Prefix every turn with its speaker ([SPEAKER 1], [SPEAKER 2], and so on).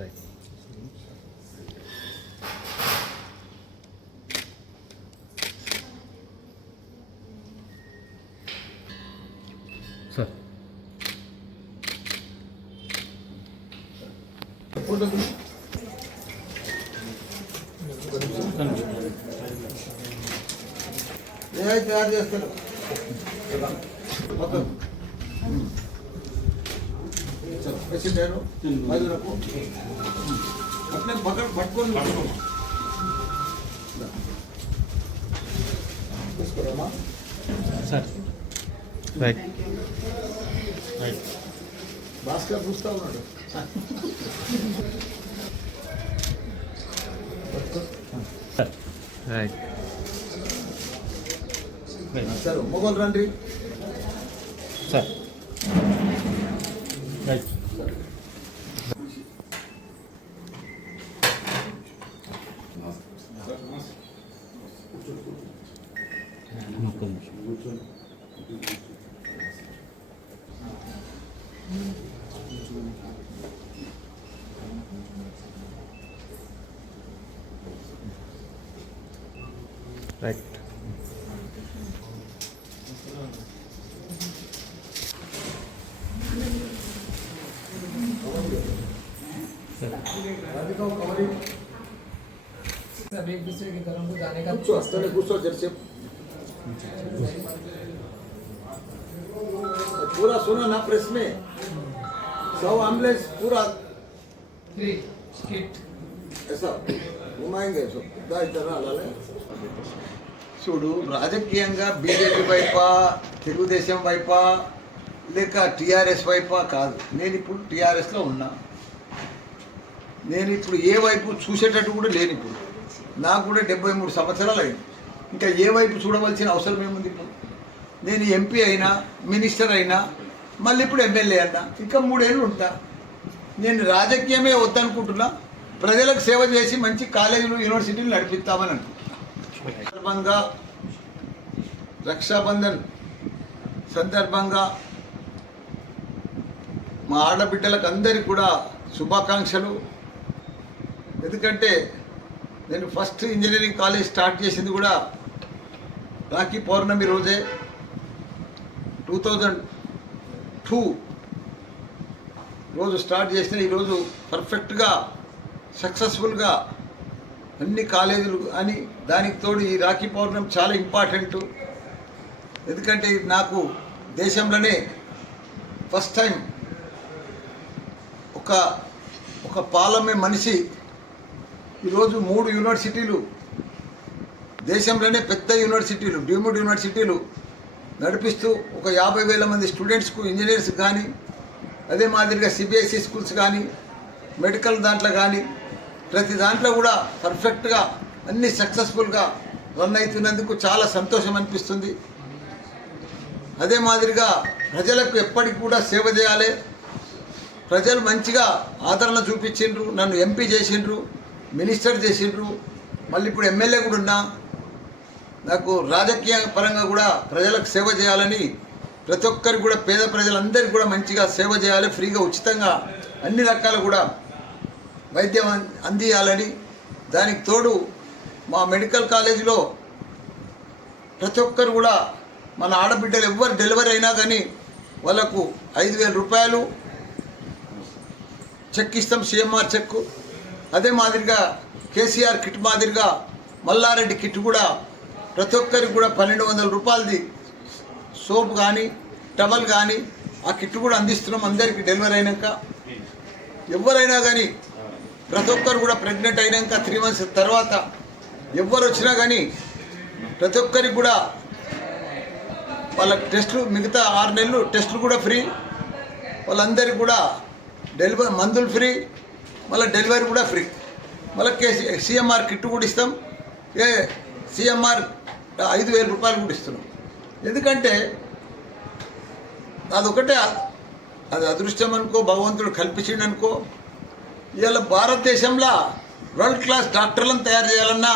[SPEAKER 1] Right
[SPEAKER 2] sir
[SPEAKER 3] ఏదైతే తయారు చేస్తారు మొత్తం ప్రెసిడెంట్ మధురకు. అట్లే పక్కన పట్టుకొని తీసుకోరమ్మా
[SPEAKER 2] సార్.
[SPEAKER 1] రైట్
[SPEAKER 2] రైట్
[SPEAKER 3] భాస్కర్ చూస్తా ఉన్నాడు.
[SPEAKER 2] సార్
[SPEAKER 1] రైట్
[SPEAKER 2] రైట్
[SPEAKER 3] సరే మొగలు రండి.
[SPEAKER 2] సార్. రైట్
[SPEAKER 1] राइट
[SPEAKER 4] सब एक दूसरे तरफ़ जाने का
[SPEAKER 3] कुछ पूरा सुना ना प्रेस में? सौ एंबुलेंस पूरा।
[SPEAKER 4] थ्री किट
[SPEAKER 3] చూడు రాజకీయంగా బీజేపీ వైపా తెలుగుదేశం వైపా లేక టీఆర్ఎస్ వైపా కాదు. నేను ఇప్పుడు టీఆర్ఎస్లో ఉన్నా. నేను ఇప్పుడు ఏ వైపు చూసేటట్టు కూడా లేని ఇప్పుడు. నాకు కూడా డెబ్బై మూడు సంవత్సరాలు అయింది. ఇంకా ఏ వైపు చూడవలసిన అవసరం ఏముంది ఇప్పుడు? నేను ఎంపీ అయినా మినిస్టర్ అయినా మళ్ళీ ఇప్పుడు ఎమ్మెల్యే అన్నా ఇంకా మూడేళ్ళు ఉంటా. నేను రాజకీయమే వద్దనుకుంటున్నా. ప్రజలకు సేవ చేసి మంచి కాలేజీలు యూనివర్సిటీలు నడిపిస్తామని సందర్భంగా రక్షాబంధన్ సందర్భంగా మా ఆడబిడ్డలకు అందరికీ కూడా శుభాకాంక్షలు. ఎందుకంటే నేను ఫస్ట్ ఇంజనీరింగ్ కాలేజ్ స్టార్ట్ చేసింది కూడా రాఖీ పౌర్ణమి రోజే. టూ థౌజండ్ టూ రోజు స్టార్ట్ చేసిన ఈరోజు పర్ఫెక్ట్గా సక్సెస్ఫుల్గా అన్ని కాలేజీలు అని దానికి తోడు ఈ రాఖీ పౌర్ణమి చాలా ఇంపార్టెంట్. ఎందుకంటే నాకు దేశంలోనే ఫస్ట్ టైం ఒక ఒక పాలమే మనిషి ఈరోజు మూడు యూనివర్సిటీలు దేశంలోనే పెద్ద యూనివర్సిటీలు డీమ్డ్ యూనివర్సిటీలు నడిపిస్తూ ఒక యాభై వేల మంది స్టూడెంట్స్కు ఇంజనీర్స్ కానీ అదే మాదిరిగా సిబిఎస్ఈ స్కూల్స్ కానీ మెడికల్ దాంట్లో కానీ ప్రతి దాంట్లో కూడా పర్ఫెక్ట్గా అన్ని సక్సెస్ఫుల్గా రన్ అవుతున్నందుకు చాలా సంతోషం అనిపిస్తుంది. అదే మాదిరిగా ప్రజలకు ఎప్పటికి కూడా సేవ చేయాలి. ప్రజలు మంచిగా ఆదరణ చూపించిండ్రు నన్ను ఎంపీ చేసిండ్రు మినిస్టర్ చేసిండ్రు. మళ్ళీ ఇప్పుడు ఎమ్మెల్యే కూడా ఉన్నా నాకు రాజకీయ పరంగా కూడా ప్రజలకు సేవ చేయాలని ప్రతి ఒక్కరికి కూడా పేద ప్రజలందరికీ కూడా మంచిగా సేవ చేయాలి. ఫ్రీగా ఉచితంగా అన్ని రకాలు కూడా వైద్యం అందియాలని దానికి తోడు మా మెడికల్ కాలేజీలో ప్రతి ఒక్కరు కూడా మన ఆడబిడ్డలు ఎవ్వరు డెలివరీ అయినా కానీ వాళ్ళకు ఐదు వేల రూపాయలు చెక్ ఇస్తాం సిఎంఆర్ చెక్. అదే మాదిరిగా కేసీఆర్ కిట్ మాదిరిగా మల్లారెడ్డి కిట్ కూడా ప్రతి ఒక్కరికి కూడా పన్నెండు వందల రూపాయలది సోప్ కానీ టవల్ కానీ ఆ కిట్ కూడా అందిస్తున్నాం అందరికీ డెలివరీ అయినాక. ఎవరైనా కానీ ప్రతి ఒక్కరు కూడా ప్రెగ్నెంట్ అయినాక త్రీ మంత్స్ తర్వాత ఎవరు వచ్చినా కానీ ప్రతి ఒక్కరికి కూడా వాళ్ళ టెస్టులు మిగతా ఆరు నెలలు టెస్టులు కూడా ఫ్రీ. వాళ్ళందరికీ కూడా డెలివరీ మందులు ఫ్రీ. మళ్ళీ డెలివరీ కూడా ఫ్రీ. మళ్ళీ కేసీ సిఎంఆర్ కిట్ కూడా ఇస్తాం. ఏ సిఎంఆర్ ఐదు వేల రూపాయలు కూడా ఇస్తున్నాం. ఎందుకంటే అదొకటే అది అదృష్టం అనుకో భగవంతుడు కల్పించిండు అనుకో ఇవాళ భారతదేశంలో వరల్డ్ క్లాస్ డాక్టర్లను తయారు చేయాలన్నా